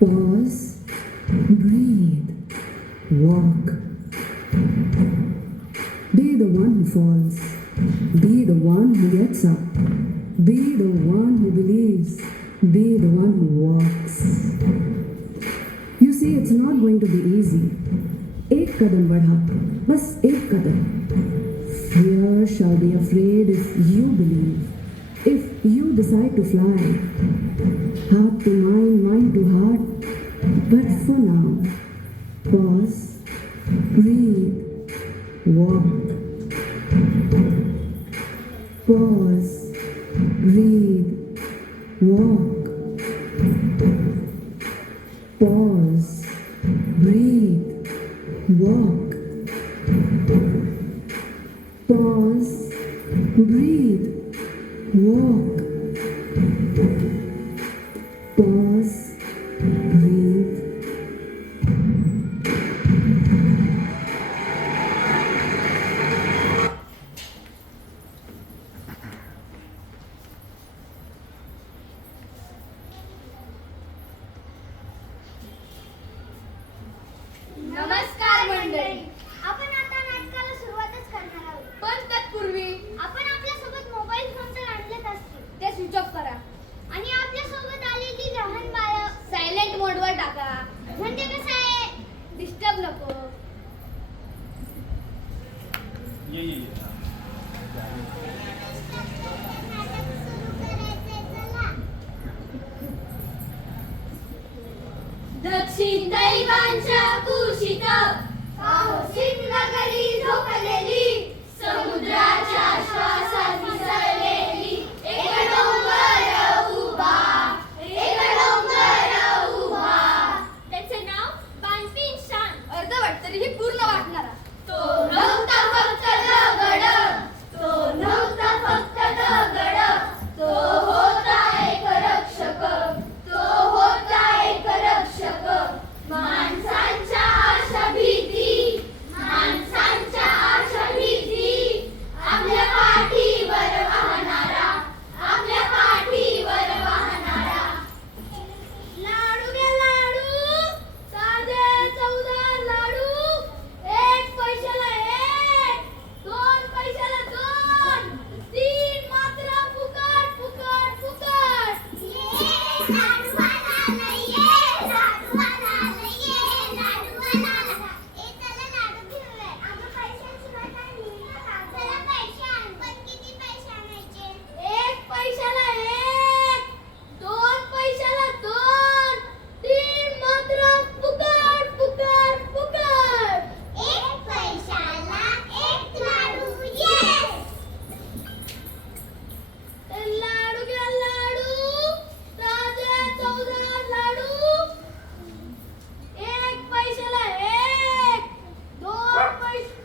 Pause, breathe, walk. Be the one who falls. Be the one who gets up. Be the one who believes. Be the one who walks. You see, it's not going to be easy. एक कदम बढ़ा, बस एक Kadam. Fear shall be afraid if you believe. If you decide to fly. Heart to mind, mind to heart. But for now, pause, breathe, walk. Pause, breathe, walk. Pause, breathe, walk. Pause, breathe, walk. Pause, breathe. नमस्कार मंडळी. आपण आता नाटकाला सुरुवातच करणार आहोत. पण तत्पूर्वी आपण आपल्या सोबत मोबाईल फोन तर आणलेच असतील. ते स्विच ऑफ करा. आणि आपल्या सोबत आलेली लहान बाळं सायलेंट मोडवर टाका. म्हणजे कसं आहे, डिस्टर्ब नको. दक्षिण दैवांच्या कुशीत पावसीत नगरी झोपलेली, समुद्राच्या श्वासात मिसळलेली एक डोंगर उभा, एक डोंगर उभा. त्याचे नाव बानपीन शान. अर्धवट तरीही पूर्ण वाटणारा. तो नव्हता फक्त दगड, तो नव्हता फक्त दगड, तो होता एक रक्षक, तो होता एक रक्षक. माणसांच्या आशा भीती, माणसांच्या आशा भीती, आपल्या पाठीवर वाहणारा, आपल्या पाठीवर वाहणारा. लाडू घे लाडू, साधे चवदार लाडू. एक पैशाला एक, दोन पैशाला दोन, तीन मात्र फुकट फुकट फुकट. एक पैशाला एक, दोन पैशाला दोन, तीन मात्र फुकट फुकट फुकट. एक पैशाला एक लाडू. लाडू घ्या लाडू, ताजे चवदार लाडू. एक पैशाला एक, दोन पैसे.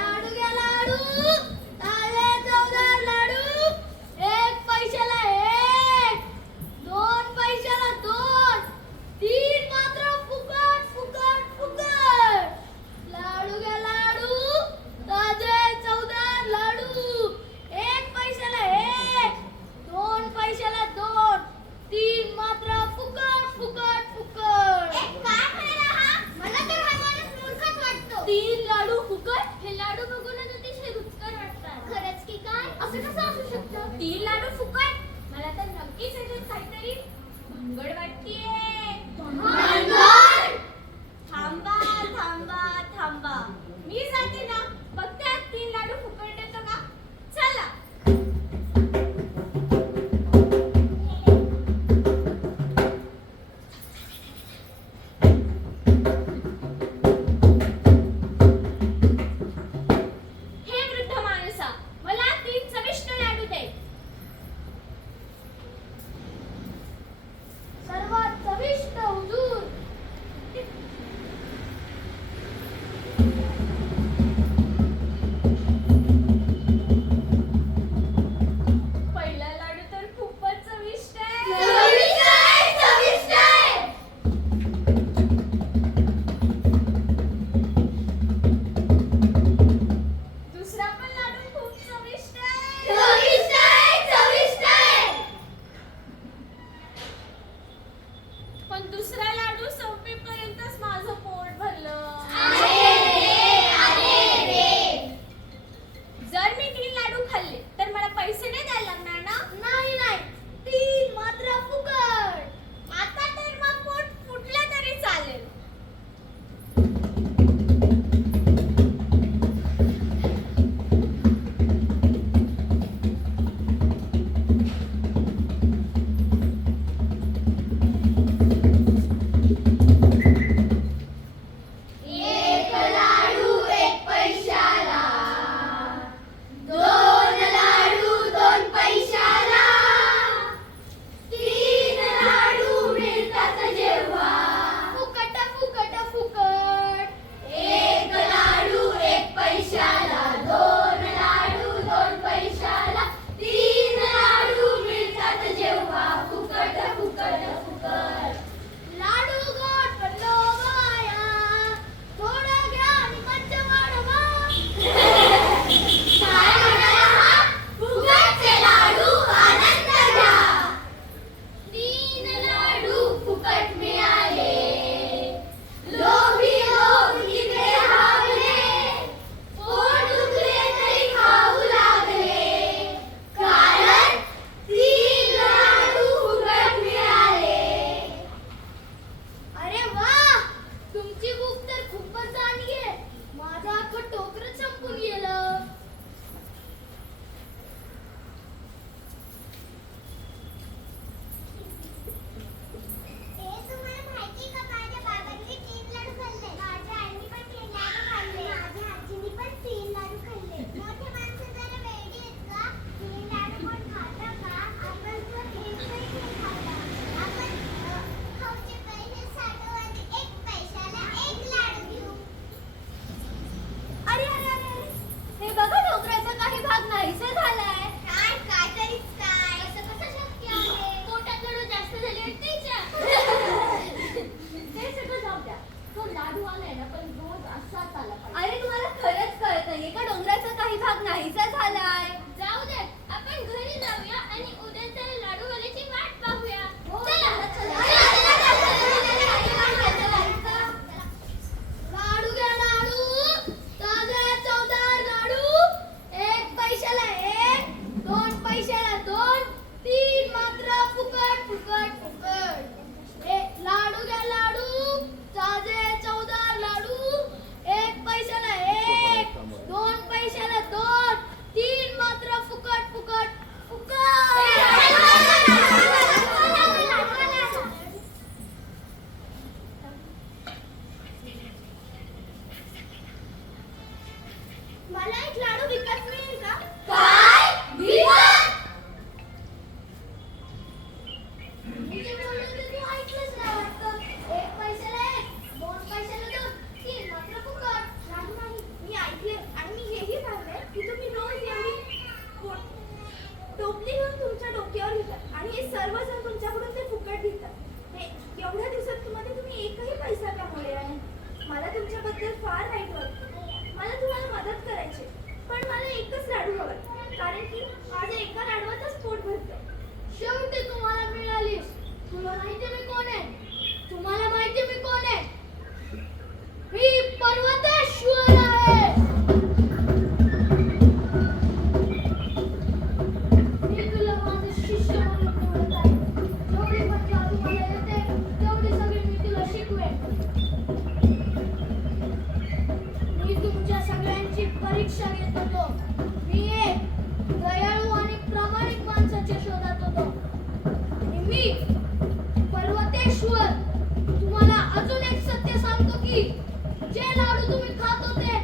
लाडू घ्या लाडू, ताजे चवदार लाडू. एक पैशाला एक, दोन पैशाला दोन, तीन मात्र फुकट फुकट फुकट. लाडू घ्या लाडू, ताजे चवदार लाडू. एक पैशाला एक, दोन पैशाला दोन, तीन मात्र फुकट फुकट फुकट. काय म्हणाला हा? मला तर हा माणूस मूर्खच वाटतो. तीन लाडू फुकट. हे लाडू बघूनच अतिशय रुचकर वाटतात. खरंच की काय? असं कसं असू शकतं? तीन लाडू फुकट. मला तर नक्कीच याच्यात काहीतरी भानगड वाटतेय. भानगड? थांबा थांबा थांबा, मी जाते ना, बघते तीन लाडू फुकट येतो का. चला. हे वृद्ध माणसा, मला तीन चविष्ट लाडू दे. सर्वात पण दुसरा लाडू संपेपर्यंतच माझं पोट भरलं. जर मी 3 लाडू खाल्ले तर मला पैसे नाही द्यायला लागणार ना? नाही नाही, 3 मात्र फुकट. आता तर मग पोट फुटलं तरी चालेल. एक लाडू एक पैशाला, 2 लाडू 2 पैशाला, 3 लाडू मिळतात जेव्हा फुकट फुकट फुकट. एक लाडू एक पैशाला, 2 लाडू 2 पैशाला, 3 लाडू मिळतात जेव्हा फुकट फुकट फुकट. लाडू गोड पण लोभाया, थोडं घ्या आणि मज्जा वाढवा. काय म्हणाला हा? फुकटचे लाडू आनंद घ्या. 3 लाडू फुकट मिळाले, लोभी लोक इकडे हावले, पोट दुखले तरी खाऊ लागले, कारण 3 लाडू फुकट मिळाले. अरे वा, तुमची भूक तर खूपच जाणली आहे. माझं अख्खं टोकरं संपून गेलं. तुम्हाला माहिती का, माझ्या बाबांनी 3 लाडू खाल्ले, माझ्या आईने पण 3 लाडू खाल्ले, माझ्या आजीने पण 3 लाडू खाल्ले. मोठे माणसं जरा वेडी आहेत का? 3 लाडू कोण खातं का? आपण तर 1 पैसे खाता. आपण खाऊचे पैसे साठवू आणि 1 पैशाला 1 लाडू घेऊ. अरे अरे अरे अरे, हे बघा डोंगराचा काही भाग नाहीसा झालाय. काय तरीच काय, असं कसं शक्य आहे? पोटात लाडू जास्त झाले आहेत त्याच्या. ते सगळं जाऊ द्या. तो लाडू आलाय ना, पण रोज असाच आला पाहिजे. अरे तुम्हाला खरंच कळत नाहीये का डोंगराचा काही भाग नाहीसा झालाय? जाऊ दे, आपण घरी जाऊया आणि उद्याच्या लाडूवाल्याची वाट पाहूया. चला. लाडू घ्या लाडू, ताजे चवदार लाडू. 1 पैशाला 1, 2 पैशाला 2, 3 मात्र फुकट फुकट फुकट. लाडू घ्या लाडू, ताजे चवदार लाडू. 1 पैशाला 1, 2 पैशाला 2, 3 मात्र फुकट फुकट फुकट. मला 1 लाडू विकत मिळेल का? काय विकत? मी जे बोलले ते तू ऐकलंच नाही वाटतं. 1 पैशाला 1, 2 पैशाला 2, 3 मात्र फुकट. नाही नाही, मी ऐकले आणि मी हेही पाहिलंय की तुम्ही रोज एवढी टोपली घेऊन तुमच्या डोक्यावर घेतात आणि हे सर्वजण तुमच्याकडून ते फुकट घेतात. हे एवढ्या दिवसात मध्ये तुम्ही एकही पैसा कमवलेला नाही. मला तुमच्याबद्दल फार वाईट वाटतं. मला तुम्हाला मदत करायची, पण मला एकच लाडू हवा, कारण की माझ्या एका लाडवातच पोट भरतं. शेवटी तुम्हाला मिळालीस. तुला माहिती मी कोण आहे? तुम्हाला माहिती मी कोण आहे? मी पर्वतेश्वर आहे. मी तुला माझे शिष्य म्हणून निवडत आहे. जेवढी मज्जा तुम्हाला येते तेवढी सगळी मी तुला शिकवेन. मी तुमच्या सगळ्यांची परीक्षा घेत होतो. मी एक दयाळू आणि प्रामाणिक माणसाच्या शोधात होतो. आणि मी पर्वतेश्वर तुम्हाला अजून एक सत्य सांगतो की जे लाडू तुम्ही खात होते